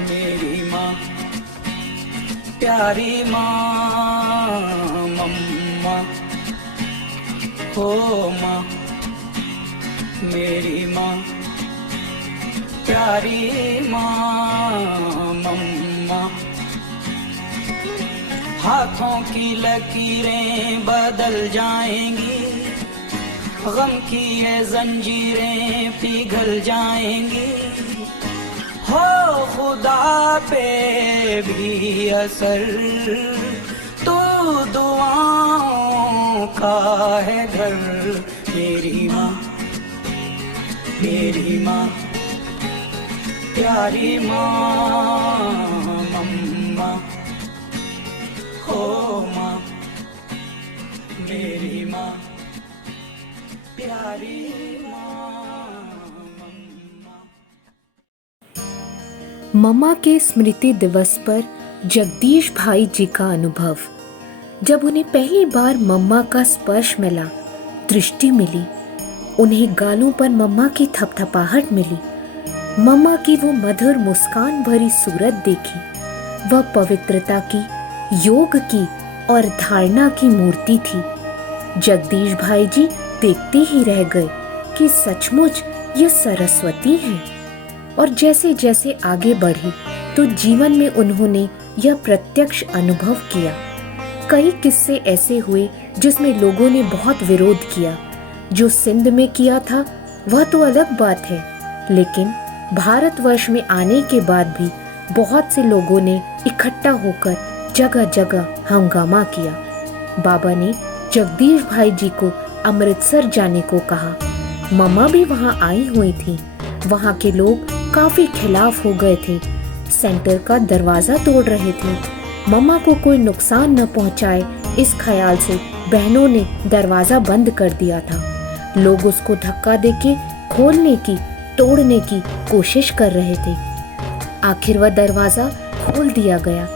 मेरी माँ, प्यारी माँ, मम्मा हो माँ। मेरी माँ, प्यारी माँ, मम्मा। हाथों की लकीरें बदल जाएंगी, गम की ये जंजीरें पिघल जाएंगी। हो खुदा पे भी असर, तो दुआओं का है घर। मेरी माँ, मेरी माँ, प्यारी माँ, मम्मा हो माँ। मेरी माँ, प्यारी माँ, मम्मा। मम्मा के स्मृति दिवस पर जगदीश भाई जी का अनुभव। जब उन्हें पहली बार मम्मा का स्पर्श मिला, दृष्टि मिली, उन्हें गालों पर मम्मा की थपथपाहट मिली, मम्मा की वो मधुर मुस्कान भरी सूरत देखी, वह पवित्रता की, योग की और धारणा की मूर्ति थी। जगदीश भाई जी देखते ही रह गए कि सचमुच ये सरस्वती है। और जैसे जैसे आगे बढ़े तो जीवन में उन्होंने यह प्रत्यक्ष अनुभव किया। कई किस्से ऐसे हुए जिसमें लोगों ने बहुत विरोध किया। जो सिंध में किया था वह तो अलग बात है, लेकिन भारतवर्ष में आने के बाद भी बहुत से लोगों ने इकट्ठा होकर जगह जगह हंगामा किया। बाबा ने जगदीश भाई जी को अमृतसर जाने को कहा। मम्मा भी वहां आई हुई थी। वहां के लोग काफी खिलाफ हो गए थे, सेंटर का दरवाजा तोड़ रहे थे। मम्मा को कोई नुकसान न पहुंचाए इस ख्याल से बहनों ने दरवाजा बंद कर दिया था। लोग उसको धक्का देके खोलने की, तोड़ने की कोशिश कर रहे थे। आखिर वह दरवाजा खोल दिया गया।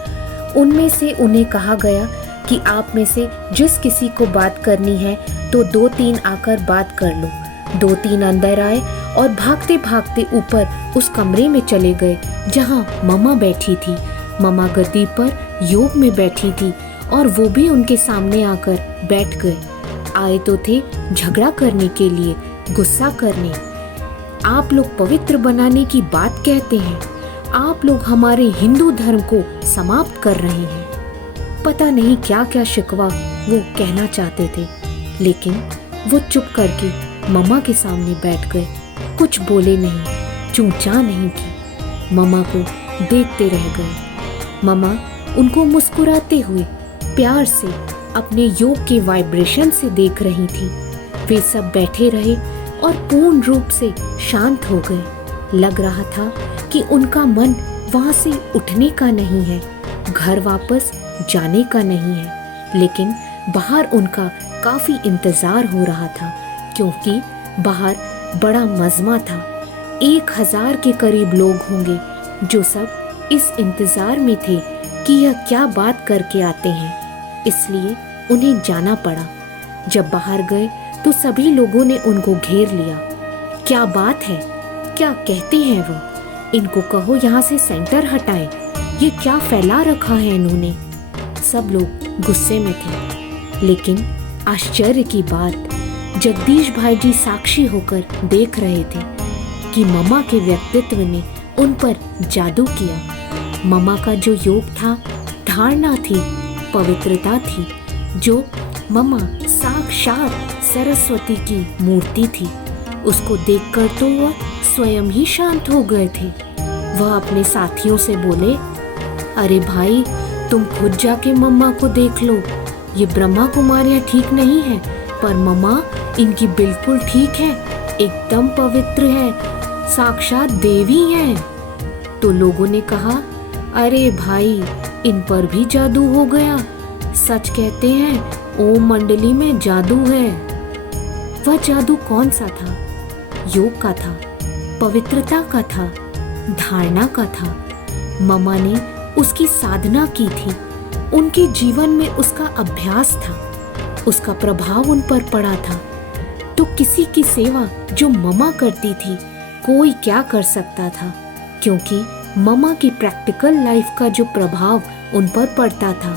उनमें से उन्हें कहा गया कि आप में से जिस किसी को बात करनी है तो 2-3 आकर बात कर लो। 2-3 अंदर आए और भागते भागते ऊपर उस कमरे में चले गए जहां मम्मा बैठी थी। मम्मा गद्दी पर योग में बैठी थी और वो भी उनके सामने आकर बैठ गए। आए तो थे झगड़ा करने के लिए, गुस्सा करने। आप लोग पवित्र बनाने की बात कहते हैं, आप लोग हमारे हिंदू धर्म को समाप्त कर रहे हैं। पता नहीं क्या क्या शिकवा वो कहना चाहते थे, लेकिन वो चुप करके मम्मा के सामने बैठ गए। कुछ बोले नहीं, चूं-चां नहीं की, मम्मा को देखते रह गए। मम्मा उनको मुस्कुराते हुए प्यार से अपने योग के वाइब्रेशन से देख रही थी। वे सब बैठे रहे और पूर्ण रूप से शांत हो गए। लग रहा था कि उनका मन वहां से उठने का नहीं है, घर वापस जाने का नहीं है। लेकिन बाहर उनका काफी इंतजार हो रहा था, क्योंकि बाहर बड़ा मजमा था। 1000 के करीब लोग होंगे जो सब इस इंतजार में थे कि यह क्या बात करके आते हैं। इसलिए उन्हें जाना पड़ा। जब बाहर गए तो सभी लोगों ने उनको घेर लिया। क्या बात है, क्या कहते हैं वो? इनको कहो यहाँ से सेंटर हटाएं। ये क्या फैला रखा है इन्होंने? सब लोग गुस्से में थे, लेकिन आश्चर्य की बात, जगदीश भाई जी साक्षी होकर देख रहे थे कि मम्मा के व्यक्तित्व ने उन पर जादू किया। मम्मा का जो योग था, धारणा थी, पवित्रता थी, जो मम्मा साक्षात सरस्वती की मूर्ति थी, उसको देखकर तो वह स्वयं ही शांत हो गए थे। वह अपने साथियों से बोले, अरे भाई, तुम खुद जाके मम्मा को देख लो। ये ब्रह्मा कुमारियाँ ठीक नहीं है, पर मम्मा इनकी बिल्कुल ठीक है, एकदम पवित्र है, साक्षात देवी है। तो लोगों ने कहा, अरे भाई, इन पर भी जादू हो गया। सच कहते हैं ओम मंडली में जादू है। वह जादू कौन सा था? योग का था, पवित्रता का था, धारणा का था। मम्मा ने उसकी साधना की थी, उनके जीवन में उसका अभ्यास था, उसका प्रभाव उन पर पड़ा था। तो किसी की सेवा जो मम्मा करती थी, कोई क्या कर सकता था? क्योंकि मम्मा की प्रैक्टिकल लाइफ का जो प्रभाव उन पर पड़ता था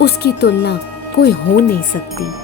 उसकी तुलना कोई हो नहीं सकती।